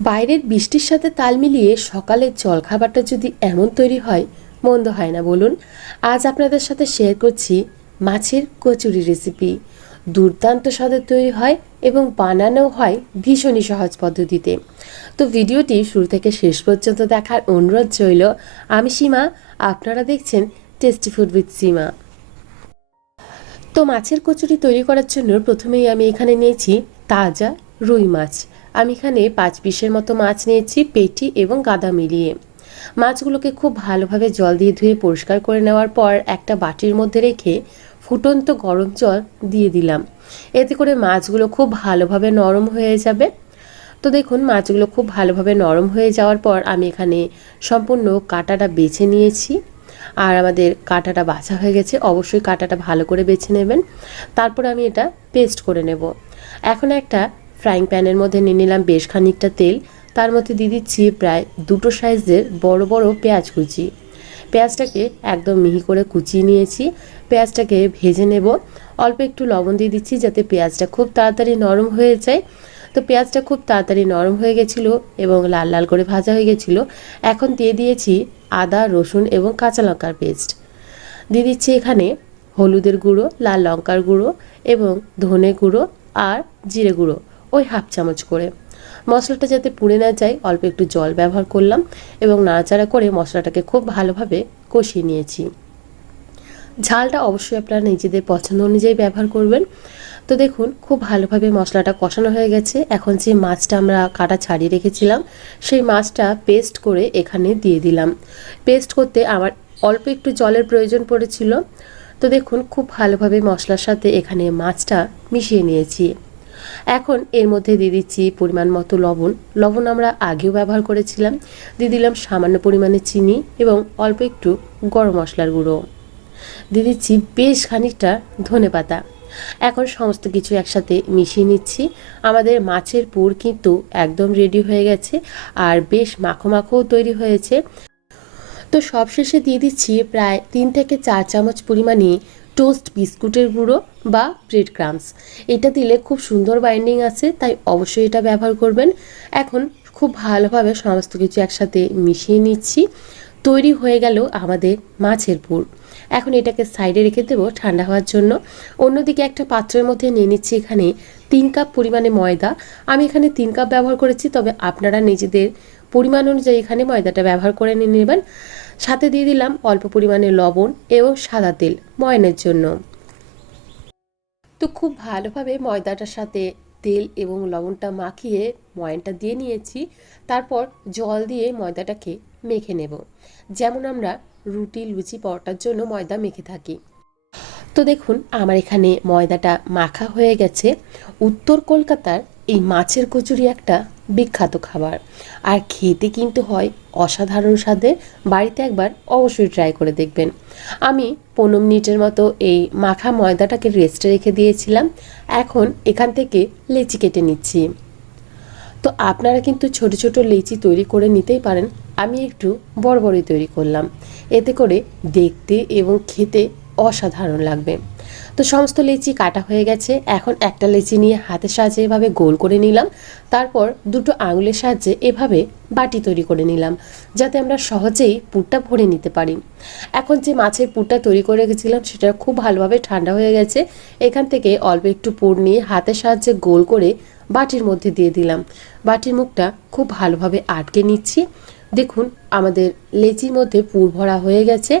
বাইরের বৃষ্টির সাথে তাল মিলিয়ে সকালের জলখাবারটা যদি এমন তৈরি হয়, মন্দ হয় না বলুন। আজ আপনাদের সাথে শেয়ার করছি মাছের কচুরি রেসিপি। দুর্দান্ত স্বাদের তৈরি হয় এবং বানানো হয় ভীষণই সহজ পদ্ধতিতে। তো ভিডিওটি শুরু থেকে শেষ পর্যন্ত দেখার অনুরোধ রইল। আমি সীমা, আপনারা দেখছেন টেস্টি ফুড উইথ সীমা। তো মাছের কচুরি তৈরি করার জন্য প্রথমেই আমি এখানে নিয়েছি তাজা রুই মাছ। আমি এখানে 5 পিসের মতো মাছ নিয়েছি, পেটি এবং গাদা মিলিয়ে। মাছগুলোকে খুব ভালোভাবে জল দিয়ে ধুয়ে পরিষ্কার করে নেওয়ার পর একটা বাটির মধ্যে রেখে ফুটন্ত গরম জল দিয়ে দিলাম। এতে করে মাছগুলো খুব ভালোভাবে নরম হয়ে যাবে। তো দেখুন, মাছগুলো খুব ভালোভাবে নরম হয়ে যাওয়ার পর আমি এখানে সম্পূর্ণ কাঁটাটা বেছে নিয়েছি। আর আমাদের কাঁটাটা বাছা হয়ে গেছে, অবশ্যই কাঁটাটা ভালো করে বেছে নেবেন। তারপর আমি এটা পেস্ট করে নেব। এখন একটা ফ্রাইং প্যানের মধ্যে নিয়ে নিলাম বেশ খানিকটা তেল। তার মধ্যে দিয়ে দিচ্ছি প্রায় 2টো সাইজের বড় বড় পেঁয়াজ কুচি। পেঁয়াজটাকে একদম মিহি করে কুচিয়ে নিয়েছি। পেঁয়াজটাকে ভেজে নেব। অল্প একটু লবণ দিয়ে দিচ্ছি যাতে পেঁয়াজটা খুব তাড়াতাড়ি নরম হয়ে যায়। তো পেঁয়াজটা খুব তাড়াতাড়ি নরম হয়ে গেছিলো এবং লাল লাল করে ভাজা হয়ে গেছিলো। এখন দিয়ে দিয়েছি আদা, রসুন এবং কাঁচা লঙ্কার পেস্ট। দিয়ে দিচ্ছি এখানে হলুদের গুঁড়ো, লাল লঙ্কার গুঁড়ো এবং ধনে গুঁড়ো আর জিরে গুঁড়ো ওই 1/2 চামচ করে। মশলাটা যাতে পুড়ে না যায় অল্প একটু জল ব্যবহার করলাম এবং নাড়াচাড়া করে মশলাটাকে খুব ভালোভাবে কষিয়ে নিয়েছি। ঝালটা অবশ্যই আপনারা নিজেদের পছন্দ অনুযায়ী ব্যবহার করবেন। তো দেখুন, খুব ভালোভাবে মশলাটা কষানো হয়ে গেছে। এখন যে মাছটা আমরা কাটা ছাড়িয়ে রেখেছিলাম সেই মাছটা পেস্ট করে এখানে দিয়ে দিলাম। পেস্ট করতে আমার অল্প একটু জলের প্রয়োজন পড়েছিল। তো দেখুন, খুব ভালোভাবে মশলার সাথে এখানে মাছটা মিশিয়ে নিয়েছি। এখন এর মধ্যে দিয়ে দিচ্ছি পরিমাণ মতো লবণ। লবণ আমরা আগেও ব্যবহার করেছিলাম। দিয়ে দিলাম সামান্য পরিমাণে চিনি এবং অল্প একটু গরম মশলার গুঁড়ো। দিয়ে দিচ্ছি বেশ খানিকটা ধনেপাতা। এখন সমস্ত কিছু একসাথে মিশিয়ে নিচ্ছি। আমাদের মাছের পুর কিন্তু একদম রেডি হয়ে গেছে আর বেশ মাখো মাখোও তৈরি হয়েছে। তো সবশেষে দিয়ে দিচ্ছি প্রায় 3 থেকে 4 চামচ পরিমাণে টোস্ট বিস্কুটের গুঁড়ো বা ব্রেড ক্রামস। এটা দিলে খুব সুন্দর বাইন্ডিং আছে, তাই অবশ্যই এটা ব্যবহার করবেন। এখন খুব ভালোভাবে সমস্ত কিছু একসাথে মিশিয়ে নিচ্ছি। তৈরি হয়ে গেল আমাদের মাছের পুর। এখন এটাকে সাইডে রেখে দেবো ঠান্ডা হওয়ার জন্য। অন্যদিকে একটা পাত্রের মধ্যে নিয়ে নিচ্ছি এখানে 3 কাপ পরিমাণে ময়দা। আমি এখানে 3 কাপ ব্যবহার করেছি, তবে আপনারা নিজেদের পরিমাণ অনুযায়ী এখানে ময়দাটা ব্যবহার করে নিয়ে নেবেন। সাথে দিয়ে দিলাম অল্প পরিমাণে লবণ এবং সাদা তেল ময়ানের জন্য। তো খুব ভালোভাবে ময়দাটার সাথে তেল এবং লবণটা মাখিয়ে ময়ানটা দিয়ে নিয়েছি। তারপর জল দিয়ে ময়দাটাকে মেখে নেব, যেমন আমরা রুটি, লুচি, পরোটার জন্য ময়দা মেখে থাকি। তো দেখুন, আমার এখানে ময়দাটা মাখা হয়ে গেছে। উত্তর কলকাতার এই মাছের কচুরি একটা বিখ্যাত খাবার, আর খেতে কিন্তু হয় অসাধারণ স্বাদের। বাড়িতে একবার অবশ্যই ট্রাই করে দেখবেন। আমি 15 মিনিটের মতো এই মাখা ময়দাটাকে রেস্টে রেখে দিয়েছিলাম। এখন এখান থেকে লেচি কেটে নিচ্ছি। তো আপনারা কিন্তু ছোট ছোট লেচি তৈরি করে নিতেই পারেন। আমি একটু বড় বড়ই তৈরি করলাম, এতে করে দেখতে এবং খেতে অসাধারণ লাগবে। তো সমস্ত লেচি কাটা হয়ে গেছে। এখন একটা লেচি নিয়ে হাতের সাহায্যে এভাবে গোল করে নিলাম। তারপর দুটো আঙুলের সাহায্যে এভাবে বাটি তৈরি করে নিলাম, যাতে আমরা সহজেই পুরটা ভরে নিতে পারি। এখন যে মাছের পুরটা তৈরি করে রেখেছিলাম সেটা খুব ভালোভাবে ঠান্ডা হয়ে গেছে। এখান থেকে অল্প একটু পুর নিয়ে হাতের সাহায্যে গোল করে বাটির মধ্যে দিয়ে দিলাম। বাটির মুখটা খুব ভালোভাবে আটকে নিচ্ছি। দেখুন, আমাদের লেচির মধ্যে পুর ভরা হয়ে গেছে।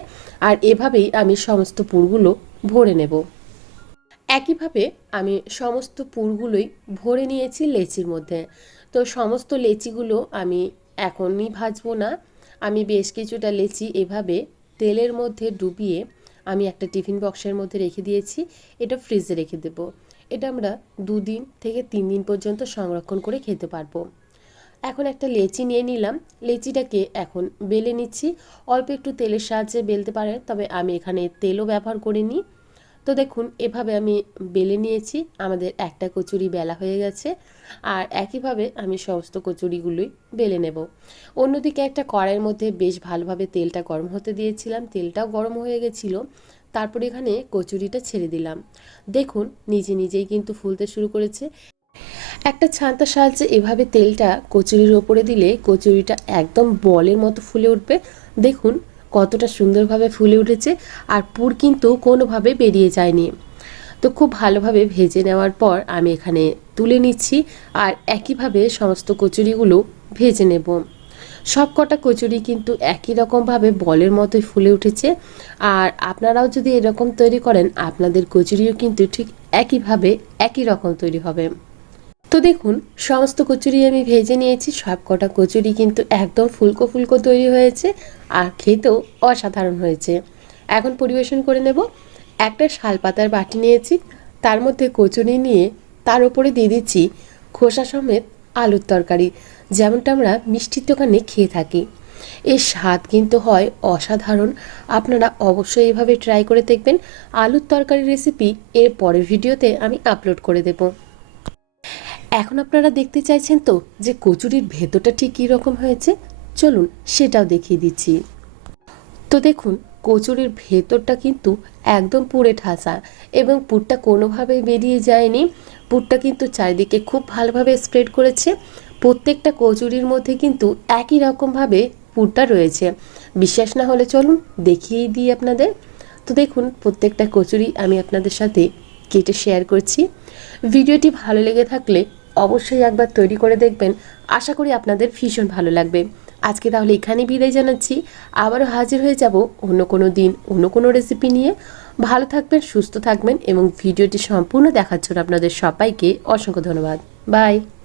আর এভাবেই আমি সমস্ত পুরগুলো ভরে নেব। একইভাবে আমি সমস্ত পুরগুলোই ভরে নিয়েছি লেচির মধ্যে। তো সমস্ত লেচিগুলো আমি এখনই ভাজবো না। আমি বেশ কিছুটা লেচি এভাবে তেলের মধ্যে ডুবিয়ে আমি একটা টিফিন বক্সের মধ্যে রেখে দিয়েছি। এটা ফ্রিজে রেখে দেবো। এটা আমরা 2 দিন থেকে 3 দিন পর্যন্ত সংরক্ষণ করে খেতে পারবো। এখন একটা লেচি নিয়ে নিলাম। লেচিটাকে এখন বেলে নিচ্ছি। অল্প একটু তেলের সাহায্যে বেলতে পারেন, তবে আমি এখানে তেলও ব্যবহার করিনি। তো দেখুন, এভাবে আমি বেলে নিয়েছি। আমাদের একটা কচুরি বেলা হয়ে গেছে। আর একইভাবে আমি সমস্ত কচুরিগুলোই বেলে নেব। অন্যদিকে একটা কড়াইয়ের মধ্যে বেশ ভালোভাবে তেলটা গরম হতে দিয়েছিলাম। তেলটাও গরম হয়ে গেছিলো। তারপর এখানে কচুরিটা ছেড়ে দিলাম। দেখুন, নিজে নিজেই কিন্তু ফুলতে শুরু করেছে। একটা ছান্তার সাহায্যে এভাবে তেলটা কচুরির ওপরে দিলে কচুরিটা একদম বলের মতো ফুলে উঠবে। দেখুন কতটা সুন্দরভাবে ফুলে উঠেছে, আর পুর কিন্তু কোনোভাবে বেরিয়ে যায়নি। তো খুব ভালোভাবে ভেজে নেওয়ার পর আমি এখানে তুলে নিচ্ছি, আর একইভাবে সমস্ত কচুরিগুলো ভেজে নেব। সব কটা কচুরি কিন্তু একই রকমভাবে বলের মতোই ফুলে উঠেছে, আর আপনারাও যদি এরকম তৈরি করেন আপনাদের কচুরিও কিন্তু ঠিক একইভাবে একই রকম তৈরি হবে। তো দেখুন সমস্ত কচুরি আমি ভেজে নিয়েছি, সব কটা কচুরি কিন্তু একদম ফুলকো ফুলকো তৈরি হয়েছে, আর খেতেও অসাধারণ হয়েছে। এখন পরিবেশন করে নেব। একটা শালপাতার বাটি নিয়েছি, তার মধ্যে কচুরি নিয়ে তার উপরে দিয়ে দিচ্ছি খোসা সমেত আলুর তরকারি, যেমনটা আমরা মিষ্টির দোকানে খেয়ে থাকি। এর স্বাদ কিন্তু হয় অসাধারণ। আপনারা অবশ্যই এভাবে ট্রাই করে দেখবেন। আলুর তরকারি রেসিপি এর পরের ভিডিওতে আমি আপলোড করে দেব। এখন আপনারা দেখতে চাইছেন তো যে কচুরির ভেতরটা ঠিক কী রকম হয়েছে, চলুন সেটাও দেখিয়ে দিচ্ছি। তো দেখুন কচুরির ভেতরটা কিন্তু একদম পুড়ে ঠাসা, এবং পুরটা কোনোভাবেই বেরিয়ে যায়নি। পুরটা কিন্তু চারিদিকে খুব ভালোভাবে স্প্রেড করেছে। প্রত্যেকটা কচুরির মধ্যে কিন্তু একই রকমভাবে পুরটা রয়েছে। বিশ্বাস না হলে চলুন দেখিয়েই দিই আপনাদের। তো দেখুন প্রত্যেকটা কচুরি আমি আপনাদের সাথে কেটে শেয়ার করছি। ভিডিওটি ভালো লেগে থাকলে অবশ্যই একবার তৈরি করে দেখবেন, আশা করি আপনাদের ভীষণ ভালো লাগবে। আজকে তাহলে এখানেই বিদায় জানাচ্ছি, আবারও হাজির হয়ে যাব অন্য কোনো দিন অন্য কোনো রেসিপি নিয়ে। ভালো থাকবেন, সুস্থ থাকবেন, এবং ভিডিওটি সম্পূর্ণ দেখার জন্য আপনাদের সবাইকে অসংখ্য ধন্যবাদ। বাই।